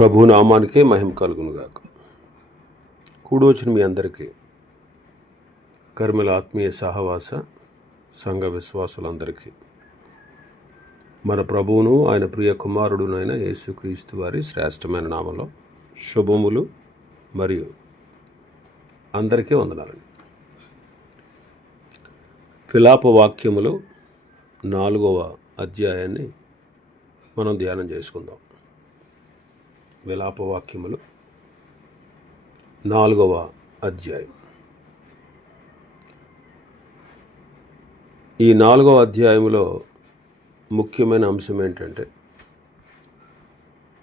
ప్రభు నామానికే మహిమ కలుగునుగాక. కూడొచ్చిన మీ అందరికీ కర్మల ఆత్మీయ సహవాస సంఘ విశ్వాసులందరికీ మన ప్రభువును ఆయన ప్రియ కుమారుడునైన యేసుక్రీస్తు వారి శ్రేష్టమైన నామంలో శుభములు మరియు అందరికీ వందనాలండి. విలాప వాక్యములు 4వ అధ్యాయాన్ని మనం ధ్యానం చేసుకుందాం. విలాపవాక్యములు 4వ అధ్యాయం. ఈ 4వ అధ్యాయంలో ముఖ్యమైన అంశం ఏంటంటే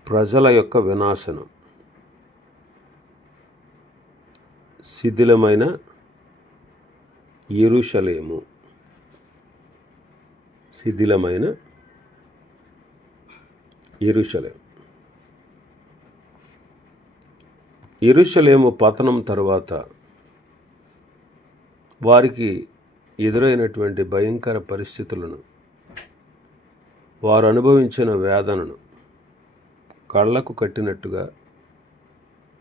ప్రజల యొక్క వినాశనం, శిథిలమైన యెరూషలేము. శిథిలమైన యెరూషలేము. యెరూషలేము పతనం తరువాత వారికి ఎదురైనటువంటి భయంకర పరిస్థితులను, వారు అనుభవించిన వేదనను కళ్ళకు కట్టినట్టుగా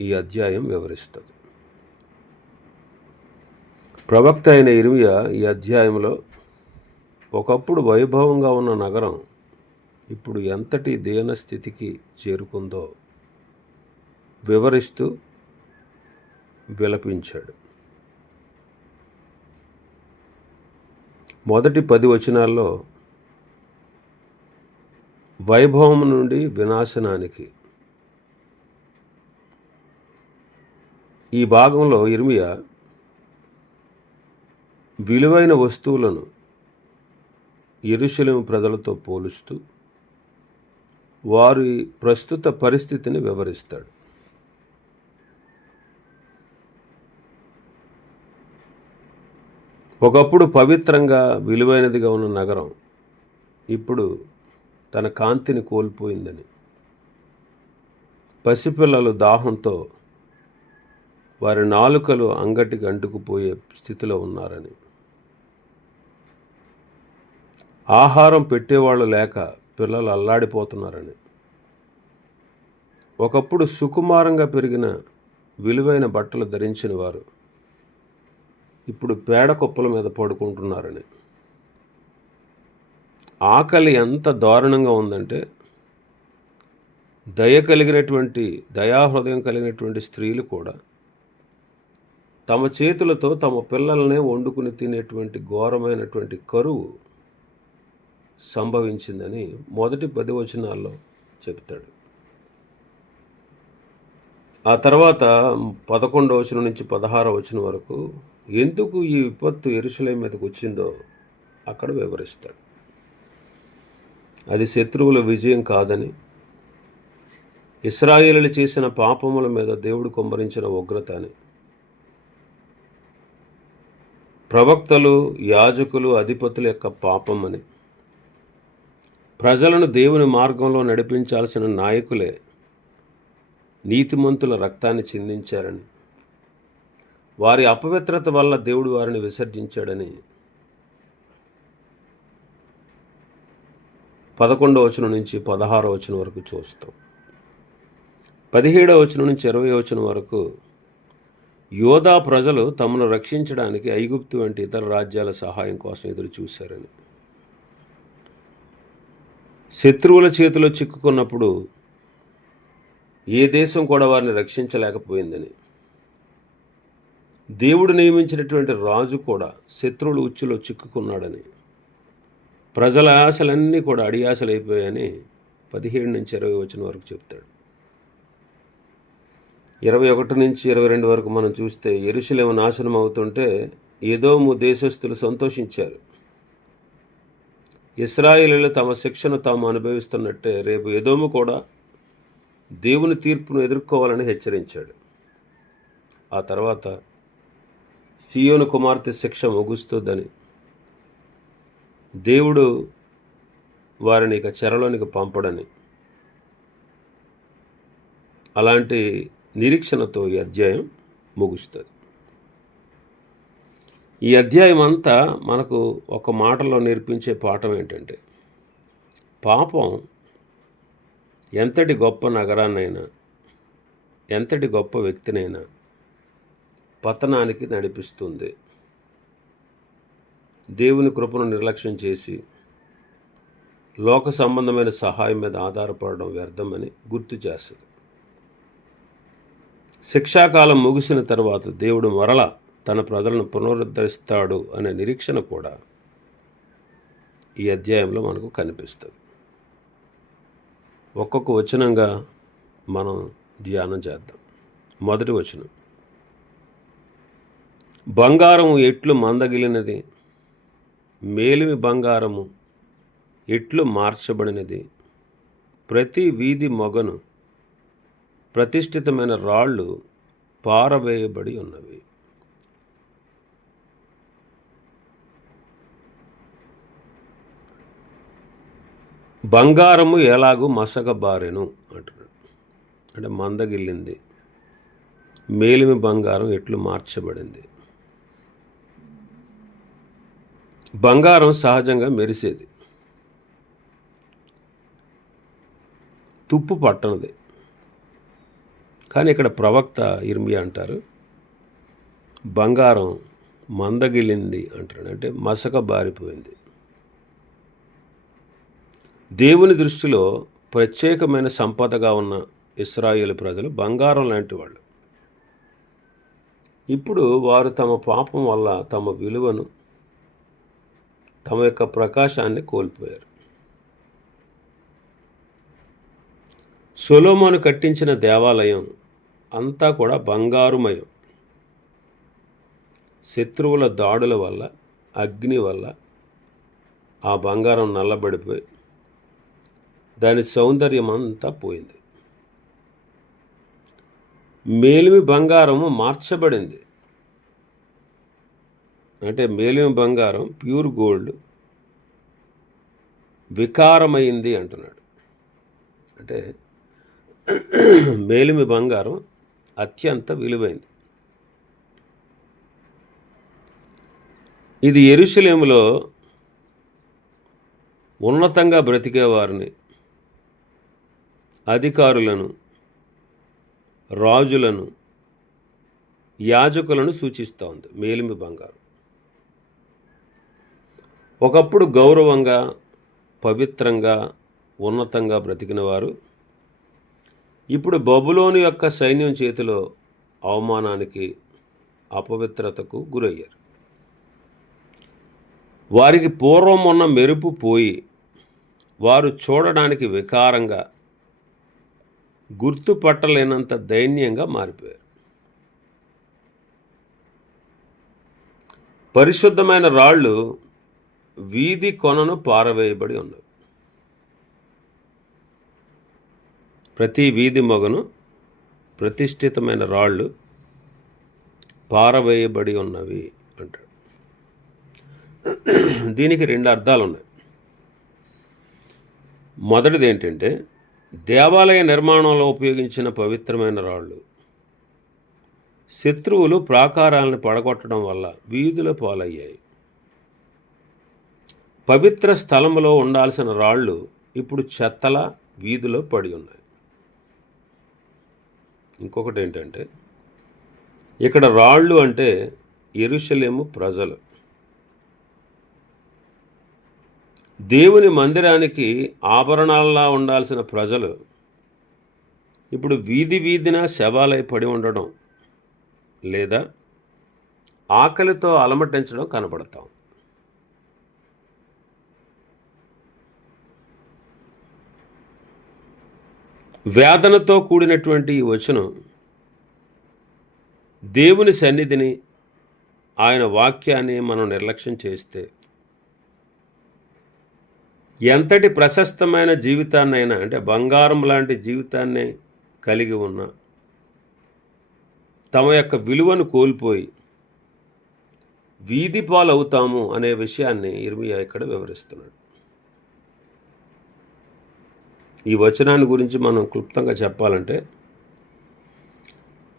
ఈ అధ్యాయం వివరిస్తుంది. ప్రవక్త అయిన ఇర్మియా ఈ అధ్యాయంలో ఒకప్పుడు వైభవంగా ఉన్న నగరం ఇప్పుడు ఎంతటి దీనస్థితికి చేరుకుందో వివరిస్తూ విలపించాడు. మొదటి 10 వచనాల్లో వైభవం నుండి వినాశనానికి ఈ భాగంలో ఇర్మియా విలువైన వస్తువులను యెరూషలేము ప్రజలతో పోలుస్తూ వారి ప్రస్తుత పరిస్థితిని వివరిస్తాడు. ఒకప్పుడు పవిత్రంగా విలువైనదిగా ఉన్న నగరం ఇప్పుడు తన కాంతిని కోల్పోయిందని, పసిపిల్లలు దాహంతో వారి నాలుకలు అంగటికి అంటుకుపోయే స్థితిలో ఉన్నారని, ఆహారం పెట్టేవాళ్ళు లేక పిల్లలు అల్లాడిపోతున్నారని, ఒకప్పుడు సుకుమారంగా పెరిగిన విలువైన బట్టలు ధరించిన వారు ఇప్పుడు పేడ కుప్పల మీద పడుకుంటున్నారని, ఆకలి ఎంత దారుణంగా ఉందంటే దయాహృదయం కలిగినటువంటి స్త్రీలు కూడా తమ చేతులతో తమ పిల్లలనే వండుకుని తినేటువంటి ఘోరమైనటువంటి కరువు సంభవించిందని మొదటి 10 వచనాల్లో చెప్తాడు. ఆ తర్వాత 11వ వచనం నుంచి 16వ వచనం వరకు ఎందుకు ఈ విపత్తు యెరూషలేము మీదకు వచ్చిందో అక్కడ వివరిస్తాడు. అది శత్రువుల విజయం కాదని, ఇశ్రాయేలీయులు చేసిన పాపముల మీద దేవుడు కుమ్మరించిన ఉగ్రత అని, ప్రవక్తలు, యాజకులు, అధిపతుల యొక్క పాపం అని, ప్రజలను దేవుని మార్గంలో నడిపించాల్సిన నాయకులే నీతిమంతుల రక్తాన్ని చిందించారని, వారి అపవిత్రత వల్ల దేవుడు వారిని విసర్జించాడని 11వ వచనం నుంచి 16వ వచనం వరకు చూస్తాం. 17వ వచనం నుంచి 20వ వచనం వరకు యోధా ప్రజలు తమను రక్షించడానికి ఐగుప్తు వంటి ఇతర రాజ్యాల సహాయం కోసం ఎదురు చూశారని, శత్రువుల చేతిలో చిక్కుకున్నప్పుడు ఏ దేశం కూడా వారిని రక్షించలేకపోయిందని, దేవుడు నియమించినటువంటి రాజు కూడా శత్రువుల ఉచ్చులో చిక్కుకున్నాడని, ప్రజల ఆశలన్నీ కూడా అడియాశలైపోయాయని 17 నుంచి 20 వచనం వరకు చెప్తాడు. 21 నుంచి 22 వరకు మనం చూస్తే యెరూషలేము నాశనం అవుతుంటే ఎదోము దేశస్థులు సంతోషించారు. ఇశ్రాయేలీయులు తమ శిక్షను తాము అనుభవిస్తున్నట్టే రేపు ఎదోము కూడా దేవుని తీర్పును ఎదుర్కోవాలని హెచ్చరించాడు. ఆ తర్వాత సీయోను కుమార్తె శిక్ష ముగుస్తుందని, దేవుడు వారిని ఇక చెరలోనికి పంపడని, అలాంటి నిరీక్షణతో ఈ అధ్యాయం ముగుస్తుంది. ఈ అధ్యాయం అంతా మనకు ఒక మాటలో నేర్పించే పాఠం ఏంటంటే పాపం ఎంతటి గొప్ప నగరాన్నైనా ఎంతటి గొప్ప వ్యక్తినైనా పతనానికి నడిపిస్తుంది. దేవుని కృపను నిర్లక్ష్యం చేసి లోక సంబంధమైన సహాయం మీద ఆధారపడడం వ్యర్థమని గుర్తు చేస్తుంది. శిక్షాకాలం ముగిసిన తర్వాత దేవుడు మరల తన ప్రజలను పునరుద్ధరిస్తాడు అనే నిరీక్షణ కూడా ఈ అధ్యాయంలో మనకు కనిపిస్తుంది. ఒక్కొక్క వచనంగా మనం ధ్యానం చేద్దాం. మొదటి వచనం, బంగారము ఎట్లు మందగిలినది, మేలిమి బంగారము ఎట్లు మార్చబడినది, ప్రతి వీధి మొగను ప్రతిష్ఠితమైన రాళ్ళు పారవేయబడి ఉన్నవి. బంగారము ఎలాగూ మసకబారెను అంటున్నాడు. అంటే మందగిల్లింది. మేలిమి బంగారం ఎట్లు మార్చబడింది. బంగారం సహజంగా మెరిసేది, తుప్పు పట్టనది. కానీ ఇక్కడ ప్రవక్త ఇర్మియా అంటారు, బంగారం మందగిలింది అంటాడు. అంటే మసక బారిపోయింది. దేవుని దృష్టిలో ప్రత్యేకమైన సంపదగా ఉన్న ఇశ్రాయేలు ప్రజలు బంగారం లాంటి వాళ్ళు. ఇప్పుడు వారు తమ పాపం వల్ల తమ విలువను, తమ యొక్క ప్రకాశాన్ని కోల్పోయారు. సొలొమోను కట్టించిన దేవాలయం అంతా కూడా బంగారుమయం. శత్రువుల దాడుల వల్ల, అగ్ని వల్ల ఆ బంగారం నల్లబడిపోయి దాని సౌందర్యం అంతా పోయింది. మేలిమి బంగారము మార్చబడింది. అంటే మేలిమి బంగారం, ప్యూర్ గోల్డ్ వికారమైంది అంటున్నాడు. అంటే మేలిమి బంగారం అత్యంత విలువైంది. ఇది యెరూషలేములో ఉన్నతంగా బ్రతికేవారిని, అధికారులను, రాజులను, యాజకులను సూచిస్తూ ఉంది. మేలిమి బంగారం ఒకప్పుడు గౌరవంగా, పవిత్రంగా, ఉన్నతంగా బ్రతికిన వారు ఇప్పుడు బబులోను యొక్క సైన్యం చేతిలో అవమానానికి, అపవిత్రతకు గురయ్యారు. వారికి పూర్వం ఉన్న మెరుపు పోయి వారు చూడడానికి వికారంగా, గుర్తుపట్టలేనంత దైన్యంగా మారిపోయారు. పరిశుద్ధమైన రాళ్ళు వీధి కొనను పారవేయబడి ఉన్నవి. ప్రతి వీధి మొగను ప్రతిష్ఠితమైన రాళ్ళు పారవేయబడి ఉన్నవి అంటాడు. దీనికి రెండు అర్థాలు ఉన్నాయి. మొదటిది ఏంటంటే, దేవాలయ నిర్మాణంలో ఉపయోగించిన పవిత్రమైన రాళ్ళు శత్రువులు ప్రాకారాలను పడగొట్టడం వల్ల వీధుల పాలయ్యాయి. పవిత్ర స్థలంలో ఉండాల్సిన రాళ్ళు ఇప్పుడు చెత్తల వీధిలో పడి ఉన్నాయి. ఇంకొకటి ఏంటంటే, ఇక్కడ రాళ్ళు అంటే యెరూషలేము ప్రజలు. దేవుని మందిరానికి ఆభరణాల్లా ఉండాల్సిన ప్రజలు ఇప్పుడు వీధి వీధిన శవాలై పడి ఉండడం లేదా ఆకలితో అలమటించడం కనబడతాం. వేదనతో కూడినటువంటి ఈ వచనం దేవుని సన్నిధిని, ఆయన వాక్యాన్ని మనం నిర్లక్ష్యం చేస్తే ఎంతటి ప్రశస్తమైన జీవితాన్నైనా, అంటే బంగారం లాంటి జీవితాన్ని కలిగి ఉన్న తమ యొక్క విలువను కోల్పోయి వీధి పాలవుతాము అనే విషయాన్ని ఇర్మియా ఇక్కడ వివరిస్తున్నాడు. ఈ వచనాన్ని గురించి మనం క్లుప్తంగా చెప్పాలంటే,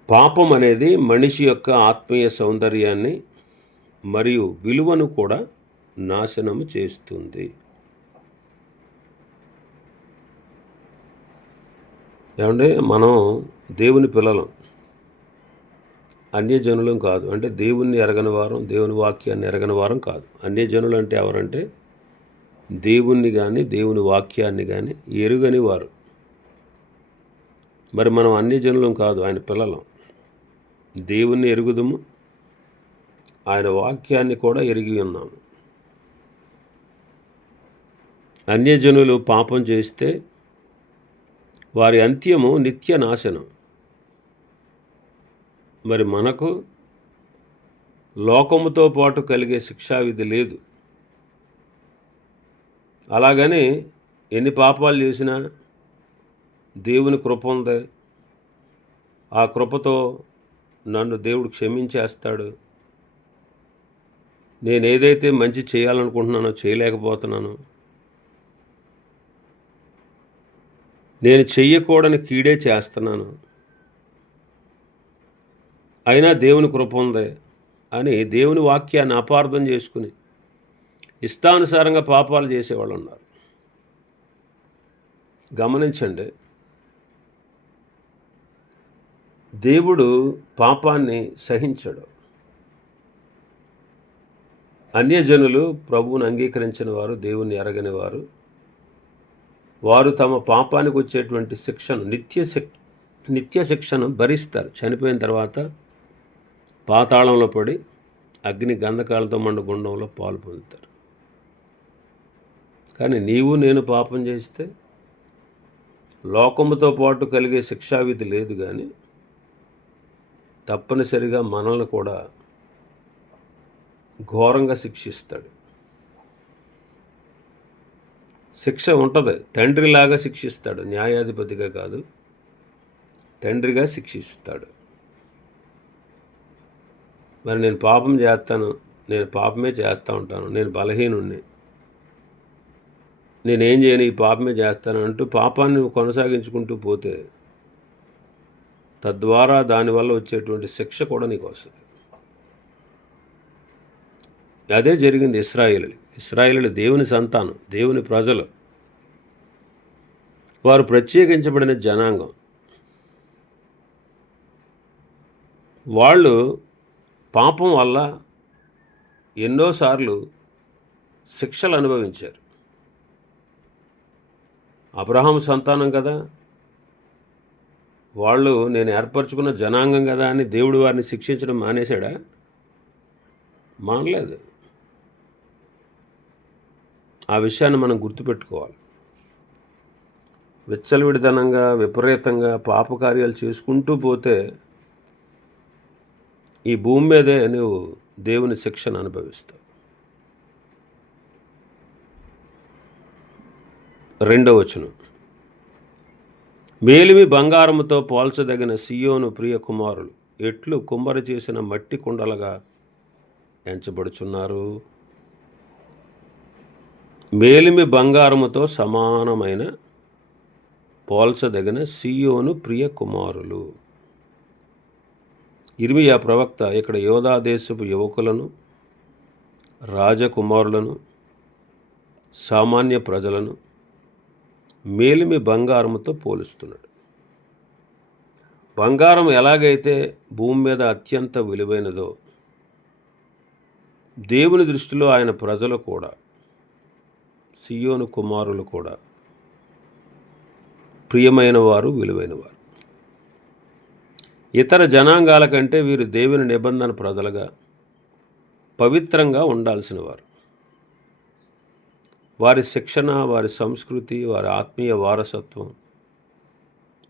పాపం అనేది మనిషి యొక్క ఆత్మీయ సౌందర్యాన్ని మరియు విలువను కూడా నాశనము చేస్తుంది. ఏమంటే మనం దేవుని పిల్లలం, అన్యజనులం కాదు. అంటే దేవుణ్ణి ఎరగని వారం, దేవుని వాక్యాన్ని ఎరగని వారం కాదు. అన్యజనులు అంటే ఎవరంటే దేవుణ్ణి కానీ దేవుని వాక్యాన్ని కానీ ఎరుగని వారు. మరి మనం అన్యజనులం కాదు, ఆయన పిల్లలం. దేవుణ్ణి ఎరుగుదుము, ఆయన వాక్యాన్ని కూడా ఎరిగి ఉన్నాము. అన్యజనులు పాపం చేస్తే వారి అంత్యము నిత్య నాశనం. మరి మనకు లోకముతో పాటు కలిగే శిక్షావిధి లేదు. అలాగని ఎన్ని పాపాలు చేసినా దేవుని కృప ఉంది, ఆ కృపతో నన్ను దేవుడు క్షమించేస్తాడు, నేను ఏదైతే మంచి చేయాలనుకుంటున్నానో చేయలేకపోతున్నాను, నేను చెయ్యకూడని కీడే చేస్తున్నాను, అయినా దేవుని కృప ఉంది అని దేవుని వాక్యాన్ని అపార్థం చేసుకుని ఇష్టానుసారంగా పాపాలు చేసేవాళ్ళు ఉన్నారు. గమనించండి, దేవుడు పాపాన్ని సహించడు. అన్యజనులు ప్రభువుని అంగీకరించిన వారు, దేవుణ్ణి ఎరగని వారు, వారు తమ పాపానికి వచ్చేటువంటి శిక్షను, నిత్య శిక్షను భరిస్తారు. చనిపోయిన తర్వాత పాతాళంలో పడి అగ్ని గంధకాలతో మండు గుండంలో పాలు పొందుతారు. కానీ నీవు నేను పాపం చేస్తే లోకముతో పాటు కలిగే శిక్షావిధి లేదు, కానీ తప్పనిసరిగా మనల్ని కూడా ఘోరంగా శిక్షిస్తాడు. శిక్ష ఉంటుంది, తండ్రిలాగా శిక్షిస్తాడు. న్యాయాధిపతిగా కాదు, తండ్రిగా శిక్షిస్తాడు. మరి నేను పాపం చేస్తాను, నేను పాపమే చేస్తూ ఉంటాను, నేను బలహీనుణ్ణి, నేనేం చేయను, ఈ పాపమే చేస్తాను అంటూ పాపాన్ని కొనసాగించుకుంటూ పోతే తద్వారా దానివల్ల వచ్చేటువంటి శిక్ష కూడా నీకు వస్తుంది. అదే జరిగింది ఇశ్రాయేలీయులు దేవుని సంతానం, దేవుని ప్రజలు, వారు ప్రత్యేకించబడిన జనాంగం. వాళ్ళు పాపం వల్ల ఎన్నోసార్లు శిక్షలు అనుభవించారు. అబ్రహాము సంతానం కదా, వాళ్ళు నేను ఏర్పరచుకున్న జనాంగం కదా అని దేవుడు వారిని శిక్షించడం మానేశాడా? మానలేదు. ఆ విషయాన్ని మనం గుర్తుపెట్టుకోవాలి. విచ్చలవిడితనంగా విపరీతంగా పాపకార్యాలు చేసుకుంటూ పోతే ఈ భూమి మీదే నువ్వు దేవుని శిక్షను అనుభవిస్తావు. 2వ వచనం, మేలిమి బంగారముతో పోల్చదగిన సియోను ప్రియ కుమారులు ఎట్లు కుమ్మరి చేసిన మట్టి కుండలుగా ఎంచబడుచున్నారు. మేలిమి బంగారముతో సమానమైన పోల్చదగిన సియోను ప్రియ కుమారులు. ఇర్మియా ప్రవక్త ఇక్కడ యోధా దేశపు యువకులను, రాజకుమారులను, సామాన్య ప్రజలను మేలిమి బంగారముతో పోలుస్తున్నాడు. బంగారం ఎలాగైతే భూమి మీద అత్యంత విలువైనదో, దేవుని దృష్టిలో ఆయన ప్రజలు కూడా, సియోను కుమారులు కూడా ప్రియమైన వారు, విలువైన వారు. ఇతర జనాంగాల కంటే వీరు దేవుని నిబంధన ప్రజలుగా పవిత్రంగా ఉండాల్సిన వారు. వారి శిక్షణ, వారి సంస్కృతి, వారి ఆత్మీయ వారసత్వం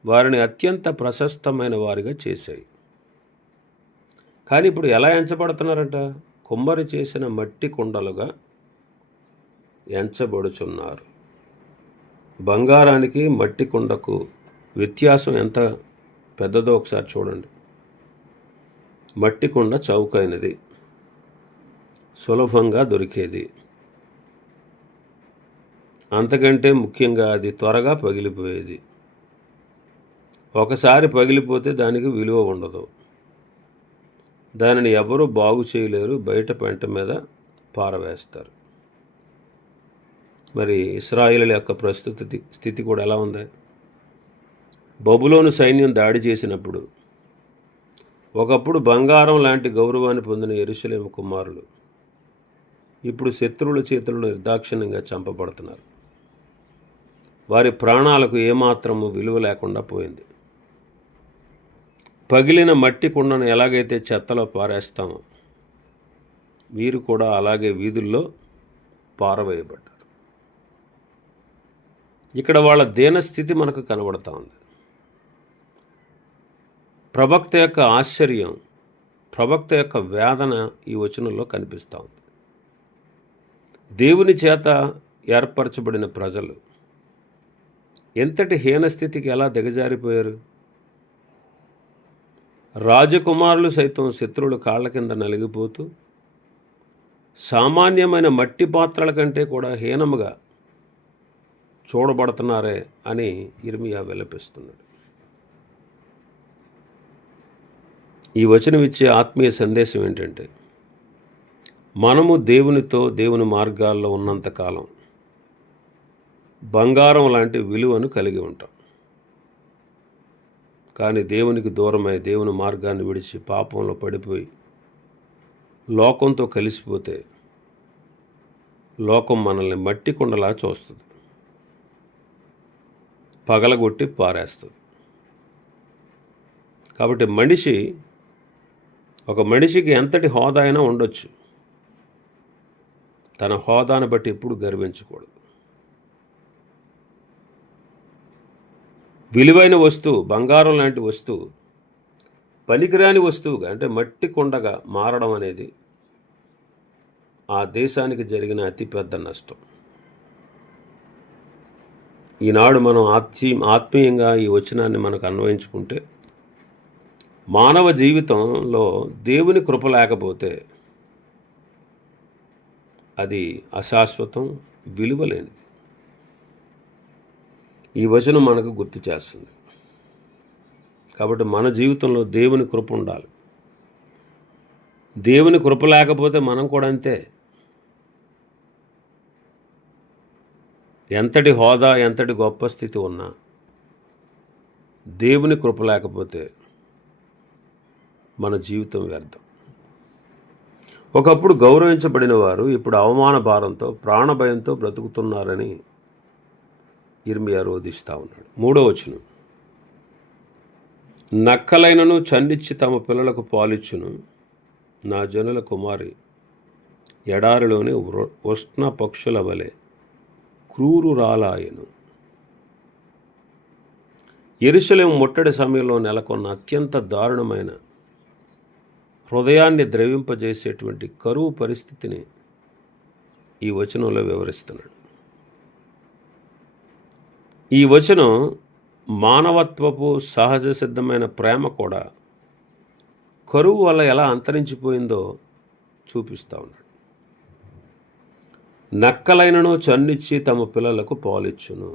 వారిని అత్యంత ప్రశస్తమైన వారిగా చేశాయి. కానీ ఇప్పుడు ఎలా ఎంచబడుతున్నారట? కుమ్మరి చేసిన మట్టి కుండలుగా ఎంచబడుచున్నారు. బంగారానికి మట్టి కుండకు వ్యత్యాసం ఎంత పెద్దదో ఒకసారి చూడండి. మట్టి కుండ చౌకైనది, సులభంగా దొరికేది, అంతకంటే ముఖ్యంగా అది త్వరగా పగిలిపోయేది. ఒకసారి పగిలిపోతే దానికి విలువ ఉండదు, దానిని ఎవరూ బాగు చేయలేరు, బయట పెంట మీద పారవేస్తారు. మరి ఇశ్రాయేలీయుల యొక్క ప్రస్తుత స్థితి కూడా ఎలా ఉంది? బబులోను సైన్యం దాడి చేసినప్పుడు ఒకప్పుడు బంగారం లాంటి గౌరవాన్ని పొందిన యెరూషలేము కుమారులు ఇప్పుడు శత్రువుల చేతుల్లో నిర్దాక్షిణ్యంగా చంపబడుతున్నారు. వారి ప్రాణాలకు ఏమాత్రము విలువ లేకుండా పోయింది. పగిలిన మట్టి కుండను ఎలాగైతే చెత్తలో పారేస్తామో వీరు కూడా అలాగే వీధుల్లో పారవేయబడ్డారు. ఇక్కడ వాళ్ళ దీనస్థితి మనకు కనబడతా ఉంది. ప్రవక్త యొక్క ఆశ్చర్యం, ప్రవక్త యొక్క వేదన ఈ వచనంలో కనిపిస్తూ ఉంది. దేవుని చేత ఏర్పరచబడిన ప్రజలు ఎంతటి హీనస్థితికి ఎలా దిగజారిపోయారు. రాజకుమారులు సైతం శత్రువుల కాళ్ళ కింద నలిగిపోతూ సామాన్యమైన మట్టి పాత్రల కంటే కూడా హీనముగా చూడబడుతున్నారే అని ఇర్మియా విలపిస్తున్నాడు. ఈ వచనం ఇచ్చే ఆత్మీయ సందేశం ఏంటంటే, మనము దేవునితో దేవుని మార్గాల్లో ఉన్నంతకాలం బంగారం లాంటి విలువను కలిగి ఉంటాం. కానీ దేవునికి దూరమై దేవుని మార్గాన్ని విడిచి పాపంలో పడిపోయి లోకంతో కలిసిపోతే లోకం మనల్ని మట్టి కుండలా చూస్తుంది, పగలగొట్టి పారేస్తుంది. కాబట్టి ఒక మనిషికి ఎంతటి హోదా అయినా ఉండొచ్చు, తన హోదాను బట్టి ఎప్పుడు గర్వించకూడదు. విలువైన వస్తువు, బంగారం లాంటి వస్తువు పనికిరాని వస్తువుగా అంటే మట్టి కొండగా మారడం అనేది ఆ దేశానికి జరిగిన అతిపెద్ద నష్టం. ఈనాడు మనం ఆత్మీయంగా ఈ వచనాన్ని మనకు అన్వయించుకుంటే, మానవ జీవితంలో దేవుని కృప లేకపోతే అది అశాశ్వతం, విలువలేనిది. ఈ వచనం మనకు గుర్తు చేస్తుంది. కాబట్టి మన జీవితంలో దేవుని కృప ఉండాలి. దేవుని కృప లేకపోతే మనం కూడా అంతే. ఎంతటి హోదా, ఎంతటి గొప్ప స్థితి ఉన్నా దేవుని కృప లేకపోతే మన జీవితం వ్యర్థం. ఒకప్పుడు గౌరవించబడిన వారు ఇప్పుడు అవమాన భారంతో, ప్రాణభయంతో బ్రతుకుతున్నారని ఇర్మియా రోదిస్తూ ఉన్నాడు. 3వ వచనం, నక్కలైనను చన్నిచ్చి తమ పిల్లలకు పాలిచ్చును, నా జనుల కుమారి ఎడారిలోని ఉష్ణ పక్షుల వలె క్రూరురాలాయను. యెరూషలేము ముట్టడి సమయంలో నెలకొన్న అత్యంత దారుణమైన, హృదయాన్ని ద్రవింపజేసేటువంటి కరువు పరిస్థితిని ఈ వచనంలో వివరిస్తున్నాడు. ఈ వచనం మానవత్వపు సహజ సిద్ధమైన ప్రేమ కూడా కరువు వల్ల ఎలా అంతరించిపోయిందో చూపిస్తూ ఉన్నాడు. నక్కలైనను చన్నిచ్చి తమ పిల్లలకు పాలిచ్చును,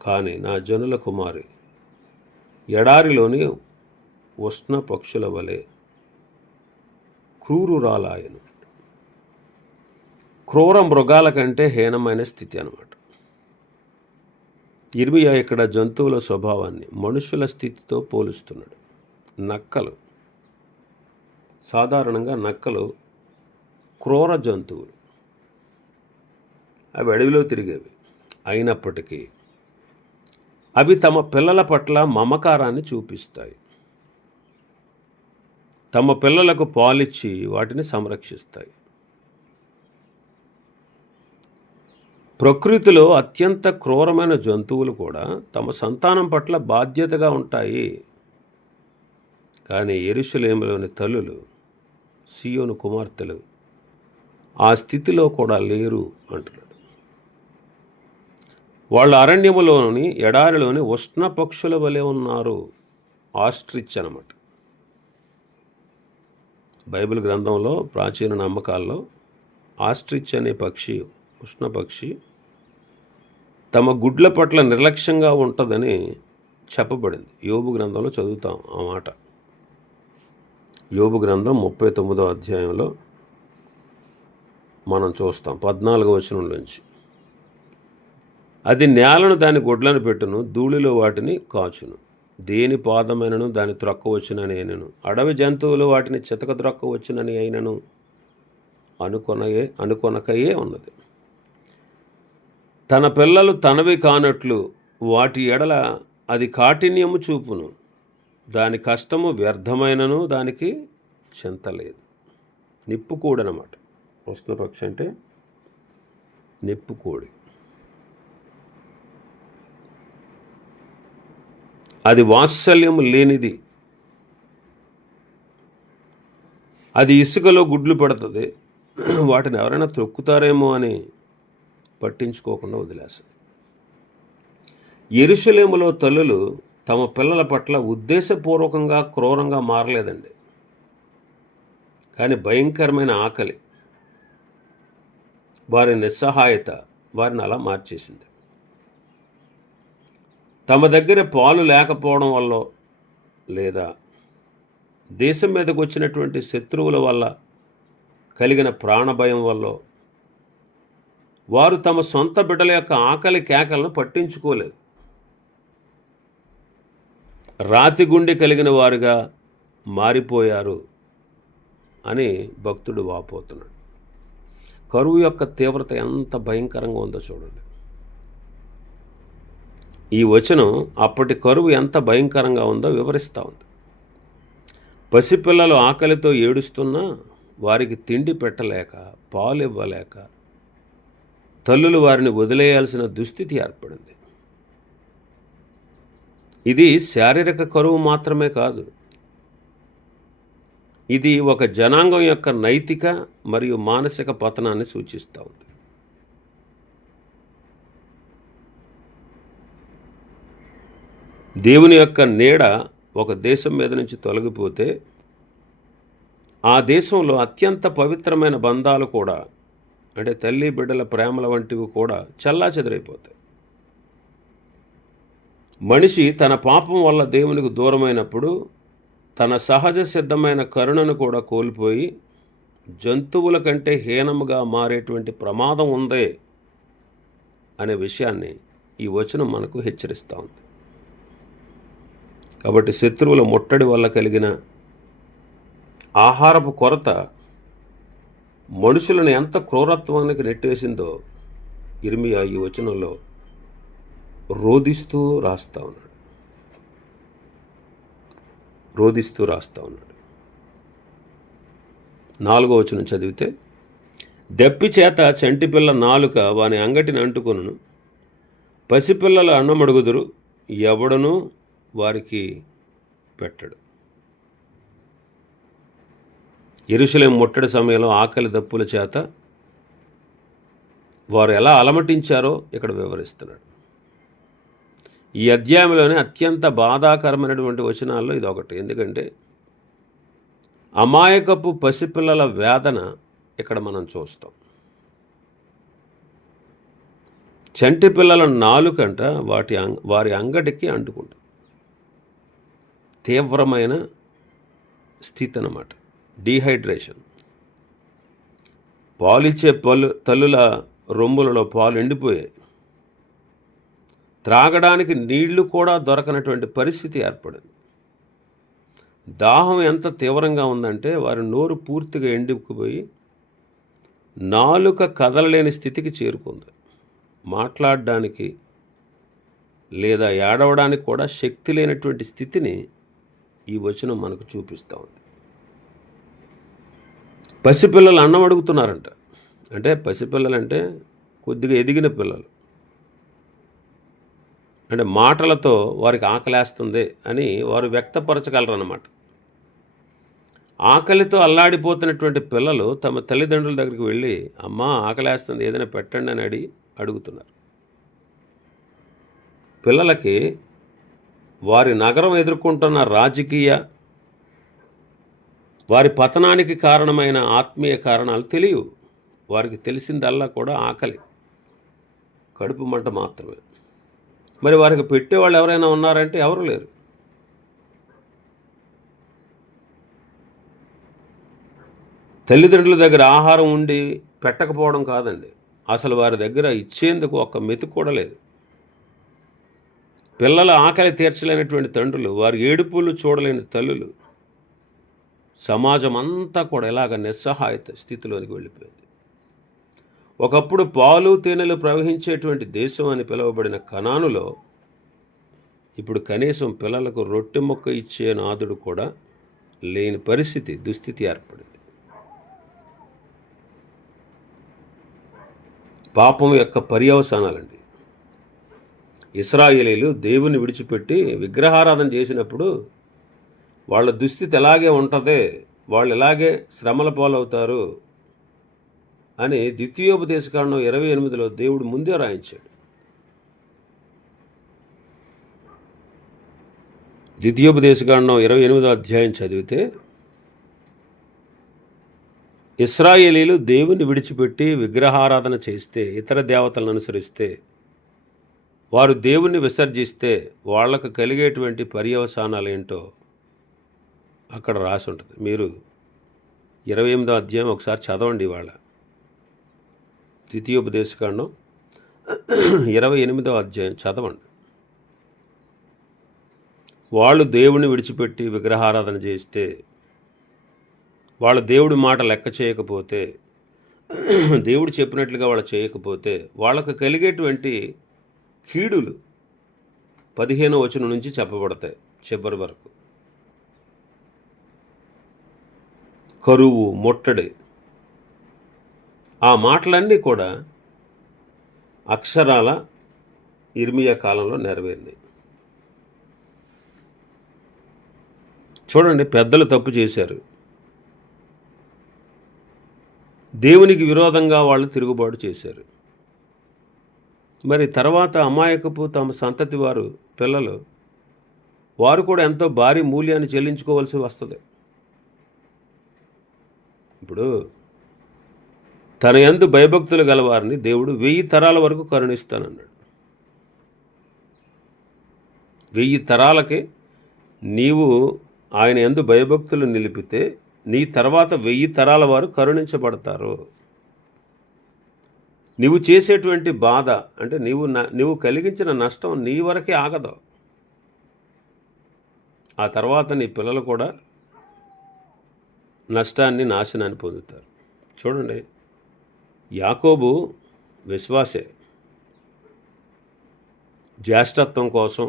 కానీ నా జనుల కుమారి ఎడారిలోని ఉష్ణ పక్షుల వలె క్రూరురాలాయను. క్రూర మృగాల కంటే హీనమైన స్థితి అన్నమాట. ఇర్మియా ఇక్కడ జంతువుల స్వభావాన్ని మనుషుల స్థితితో పోలుస్తున్నాడు. సాధారణంగా నక్కలు క్రూర జంతువులు, అవి అడవిలో తిరిగేవి. అయినప్పటికీ అవి తమ పిల్లల పట్ల మమకారాన్ని చూపిస్తాయి. తమ పిల్లలకు పాలిచ్చి వాటిని సంరక్షిస్తాయి. ప్రకృతిలో అత్యంత క్రూరమైన జంతువులు కూడా తమ సంతానం పట్ల బాధ్యతగా ఉంటాయి. కానీ యెరూషలేములోని తల్లులు, సియోను కుమార్తెలు ఆ స్థితిలో కూడా లేరు అంటున్నాడు. వాళ్ళ అరణ్యములోని ఎడారిలోని ఉష్ణ పక్షుల వలె ఉన్నారు. ఆస్ట్రిచ్ అన్నమాట. బైబిల్ గ్రంథంలో ప్రాచీన నమ్మకాల్లో ఆస్ట్రిచ్ అనే పక్షి, ఉష్ణ పక్షి, తమ గుడ్ల పట్ల నిర్లక్ష్యంగా ఉంటుందని చెప్పబడింది. యోబు గ్రంథంలో చదువుతాం ఆ మాట. యోబు గ్రంథం 39వ అధ్యాయంలో మనం చూస్తాం 14వ వచనం నుంచి. అది నేలను దాని గొడ్లను పెట్టును, ధూళిలో వాటిని కాచును. దేని పాదమైనను దాని త్రొక్కవచ్చునని అయినను, అడవి జంతువులు వాటిని చితక త్రొక్కవచ్చునని అయినను అనుకొనకయే ఉన్నది. తన పిల్లలు తనవి కానట్లు వాటి ఎడల అది కాఠిన్యము చూపును. దాని కష్టము వ్యర్థమైనను దానికి చింతలేదు. నిప్పుకోడి అన్నమాట. ఉష్ణపక్షి అంటే నిప్పుకోడి. అది వాత్సల్యము లేనిది. అది ఇసుకలో గుడ్లు పెడుతుంది. వాటిని ఎవరైనా త్రొక్కుతారేమో అని పట్టించుకోకుండా వదిలేస్తుంది. యెరూషలేములో తల్లులు తమ పిల్లల పట్ల ఉద్దేశపూర్వకంగా క్రూరంగా మారలేదండి. కానీ భయంకరమైన ఆకలి, వారి నిస్సహాయత వారిని అలా మార్చేసింది. తమ దగ్గర పాలు లేకపోవడం వల్ల, లేదా దేశం మీదకు వచ్చినటువంటి శత్రువుల వల్ల కలిగిన ప్రాణభయం వల్ల వారు తమ సొంత బిడ్డల యొక్క ఆకలి కేకలను పట్టించుకోలేదు. రాతి గుండె కలిగిన వారుగా మారిపోయారు అని భక్తుడు వాపోతున్నాడు. కరువు యొక్క తీవ్రత ఎంత భయంకరంగా ఉందో చూడండి. ఈ వచనం అప్పటి కరువు ఎంత భయంకరంగా ఉందో వివరిస్తూ ఉంది. పసిపిల్లలు ఆకలితో ఏడుస్తున్నా వారికి తిండి పెట్టలేక, పాలు ఇవ్వలేక తల్లులు వారిని వదిలేయాల్సిన దుస్థితి ఏర్పడింది. ఇది శారీరక కరువు మాత్రమే కాదు, ఇది ఒక జనాంగం యొక్క నైతిక మరియు మానసిక పతనాన్ని సూచిస్తూ ఉంది. దేవుని యొక్క నీడ ఒక దేశం మీద నుంచి తొలగిపోతే ఆ దేశంలో అత్యంత పవిత్రమైన బంధాలు కూడా, అంటే తల్లి బిడ్డల ప్రేమల వంటివి కూడా చెల్లాచెదరైపోతాయి. మనిషి తన పాపం వల్ల దేవునికి దూరమైనప్పుడు తన సహజ సిద్ధమైన కరుణను కూడా కోల్పోయి జంతువుల కంటే హీనముగా మారేటువంటి ప్రమాదం ఉందే అనే విషయాన్ని ఈ వచనం మనకు హెచ్చరిస్తూ ఉంది. కాబట్టి శత్రువుల ముట్టడి వల్ల కలిగిన ఆహారపు కొరత మనుషులను ఎంత క్రూరత్వానికి నెట్టేసిందో ఇర్మియా ఈ వచనంలో రోదిస్తూ రాస్తూ ఉన్నాడు. 4వ వచనం చదివితే, దప్పి చేత చంటిపిల్ల నాలుక వాని అంగటిని అంటుకొనును, పసిపిల్లలు అన్నమడుగుదురు, ఎవడనూ వారికి పెట్టడు. యెరూషలేము ముట్టడి సమయంలో ఆకలి దప్పుల చేత వారు ఎలా అలమటించారో ఇక్కడ వివరిస్తున్నాడు. ఈ అధ్యాయంలోనే అత్యంత బాధాకరమైనటువంటి వచనాల్లో ఇది ఒకటి. ఎందుకంటే అమాయకపు పసిపిల్లల వేదన ఇక్కడ మనం చూస్తాం. చంటి పిల్లల నాలుకంట వారి అంగటికి అంటుకుంటుంది. తీవ్రమైన స్థితి అన్నమాట, డీహైడ్రేషన్. పాలిచ్చే తల్లుల రొమ్ములలో పాలు ఎండిపోయాయి. త్రాగడానికి నీళ్లు కూడా దొరకనటువంటి పరిస్థితి ఏర్పడింది. దాహం ఎంత తీవ్రంగా ఉందంటే వారి నోరు పూర్తిగా ఎండిపోయి నాలుక కదలలేని స్థితికి చేరుకుంది. మాట్లాడడానికి లేదా ఏడవడానికి కూడా శక్తి లేనటువంటి స్థితిని ఈ వచనం మనకు చూపిస్తూ ఉంది. పసిపిల్లలు అన్నం అడుగుతున్నారంట. అంటే పసిపిల్లలు అంటే కొద్దిగా ఎదిగిన పిల్లలు. అంటే మాటలతో వారికి ఆకలేస్తుంది అని వారు వ్యక్తపరచగలరన్నమాట. ఆకలితో అల్లాడిపోతున్నటువంటి పిల్లలు తమ తల్లిదండ్రుల దగ్గరికి వెళ్ళి, అమ్మా ఆకలేస్తుంది, ఏదైనా పెట్టండి అని అడుగుతున్నారు. పిల్లలకి వారి నగరం ఎదుర్కొంటున్న రాజకీయ, వారి పతనానికి కారణమైన ఆత్మీయ కారణాలు తెలియవు. వారికి తెలిసిందల్లా కూడా ఆకలి, కడుపు మంట మాత్రమే. మరి వారికి పెట్టేవాళ్ళు ఎవరైనా ఉన్నారంటే ఎవరు లేరు. తల్లిదండ్రుల దగ్గర ఆహారం ఉండి పెట్టకపోవడం కాదండి, అసలు వారి దగ్గర ఇచ్చేందుకు ఒక్క మెతుకు కూడా లేదు. పిల్లల ఆకలి తీర్చలేనటువంటి తండ్రులు, వారి ఏడుపులు చూడలేని తల్లులు, సమాజం అంతా కూడా ఇలాగ నిస్సహాయత స్థితిలోనికి వెళ్ళిపోయింది. ఒకప్పుడు పాలు తేనెలు ప్రవహించేటువంటి దేశం అని పిలువబడిన కనానులో ఇప్పుడు కనీసం పిల్లలకు రొట్టె ముక్క ఇచ్చే నాదుడు కూడా లేని పరిస్థితి, దుస్థితి ఏర్పడింది. పాపం యొక్క పర్యవసానాలండి. ఇశ్రాయేలీలు దేవుని విడిచిపెట్టి విగ్రహారాధన చేసినప్పుడు వాళ్ళ దుస్థితి ఎలాగే ఉంటుంది, వాళ్ళు ఇలాగే శ్రమల పాలవుతారు అని ద్వితీయోపదేశకాండం 28లో దేవుడు ముందే రాయించాడు. ద్వితీయోపదేశకాండం 28వ అధ్యాయం చదివితే, ఇశ్రాయేలీలు దేవుని విడిచిపెట్టి విగ్రహారాధన చేస్తే, ఇతర దేవతలను అనుసరిస్తే, వారు దేవుణ్ణి విసర్జిస్తే వాళ్లకు కలిగేటువంటి పర్యవసానాలు ఏంటో అక్కడ రాసి ఉంటుంది. మీరు 28వ అధ్యాయం ఒకసారి చదవండి. ఇవాళ ద్వితీయోపదేశకాండం 28వ అధ్యాయం చదవండి. వాళ్ళు దేవుని విడిచిపెట్టి విగ్రహారాధన చేస్తే, వాళ్ళ దేవుడి మాట లెక్క చేయకపోతే, దేవుడు చెప్పినట్లుగా వాళ్ళు చేయకపోతే వాళ్ళకు కలిగేటువంటి కీడులు 15వ వచనం నుంచి చెప్పబడతాయి చివరి వరకు. కరువు, ముట్టడి, ఆ మాటలన్నీ కూడా అక్షరాల ఇర్మియా కాలంలో నెరవేరినాయి. చూడండి, పెద్దలు తప్పు చేశారు, దేవునికి విరోధంగా వాళ్ళు తిరుగుబాటు చేశారు. మరి తర్వాత అమాయకపు తమ సంతతి వారు, పిల్లలు, వారు కూడా ఎంతో భారీ మూల్యాన్ని చెల్లించుకోవాల్సి వస్తుంది. ఇప్పుడు తన యందు భయభక్తులు గలవారిని దేవుడు 1000 తరాల వరకు కరుణిస్తానన్నాడు. 1000 తరాలకి నీవు ఆయన యందు భయభక్తులు నిలిపితే నీ తర్వాత 1000 తరాల వారు కరుణించబడతారు. నీవు చేసేటువంటి బాధ అంటే నీవు కలిగించిన నష్టం నీ వరకే ఆగదు. ఆ తర్వాత నీ పిల్లలు కూడా నష్టాన్ని, నాశనాన్ని పొందుతారు. చూడండి, యాకోబు విశ్వాసే, జ్యేష్ఠత్వం కోసం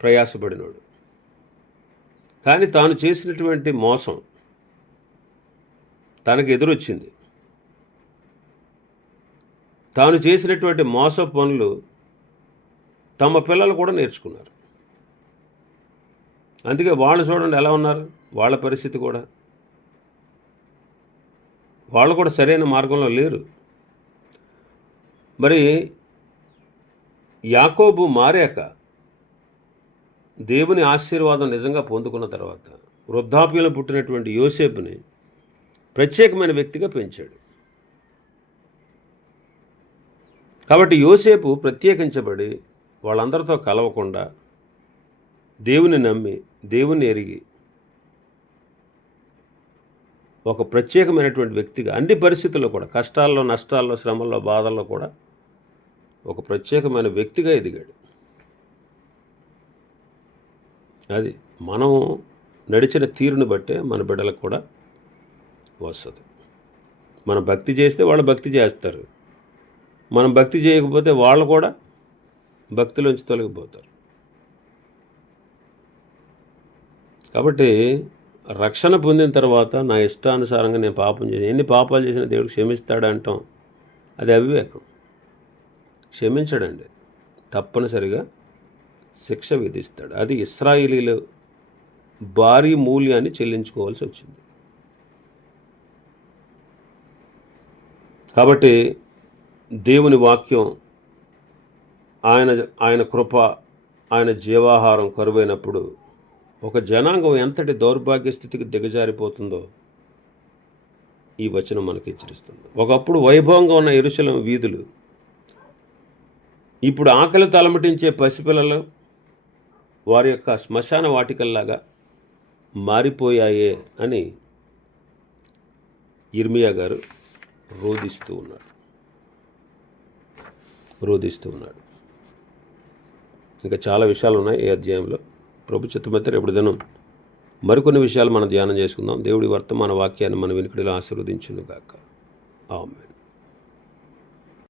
ప్రయాసపడినోడు. కానీ తాను చేసినటువంటి మోసం తనకు ఎదురొచ్చింది. తాను చేసినటువంటి మోస పనులు తమ పిల్లలు కూడా నేర్చుకున్నారు. అందుకే వాళ్ళు చూడండి ఎలా ఉన్నారు, వాళ్ళ పరిస్థితి కూడా, వాళ్ళు కూడా సరైన మార్గంలో లేరు. మరి యాకోబు మారాక, దేవుని ఆశీర్వాదం నిజంగా పొందుకున్న తర్వాత వృద్ధాప్యంలో పుట్టినటువంటి యోసేపుని ప్రత్యేకమైన వ్యక్తిగా పెంచాడు. కాబట్టి యోసేపు ప్రత్యేకించబడి వాళ్ళందరితో కలవకుండా దేవుని నమ్మి, దేవుని ఎరిగి ఒక ప్రత్యేకమైనటువంటి వ్యక్తిగా అన్ని పరిస్థితుల్లో కూడా, కష్టాల్లో, నష్టాల్లో, శ్రమల్లో, బాధల్లో కూడా ఒక ప్రత్యేకమైన వ్యక్తిగా ఎదిగాడు. అది మనం నడిచిన తీరుని బట్టే మన బిడ్డలకు కూడా వస్తుంది. మనం భక్తి చేస్తే వాళ్ళు భక్తి చేస్తారు, మనం భక్తి చేయకపోతే వాళ్ళు కూడా భక్తిలోంచి తొలగిపోతారు. కాబట్టి రక్షణ పొందిన తర్వాత నా ఇష్టానుసారంగా నేను పాపం చేసి, ఎన్ని పాపాలు చేసినా దేవుడు క్షమిస్తాడంటాం, అది అవివేకం. క్షమించడండి, తప్పనిసరిగా శిక్ష విధిస్తాడు. అది ఇశ్రాయేలీలు భారీ మూల్యాన్ని చెల్లించుకోవాల్సి వచ్చింది. కాబట్టి దేవుని వాక్యం, ఆయన కృప, ఆయన జీవాహారం కరువైనప్పుడు ఒక జనాంగం ఎంతటి దౌర్భాగ్య స్థితికి దిగజారిపోతుందో ఈ వచనం మనకి హెచ్చరిస్తుంది. ఒకప్పుడు వైభవంగా ఉన్న యెరూషలేము వీధులు ఇప్పుడు ఆకలి తలమటించే పసిపిల్లలు వారి యొక్క శ్మశాన వాటికల్లాగా మారిపోయాయే అని ఇర్మియా గారు రోదిస్తూ ఉన్నాడు. ఇంకా చాలా విషయాలు ఉన్నాయి ఈ అధ్యాయంలో. ప్రభు చిత్తమైతే రేపటి దినం మరికొన్ని విషయాలు మనం ధ్యానం చేసుకుందాం. దేవుడి వర్తమాన వాక్యాన్ని మన వినికిడిలో ఆశీర్వదించును గాక. ఆమేన్.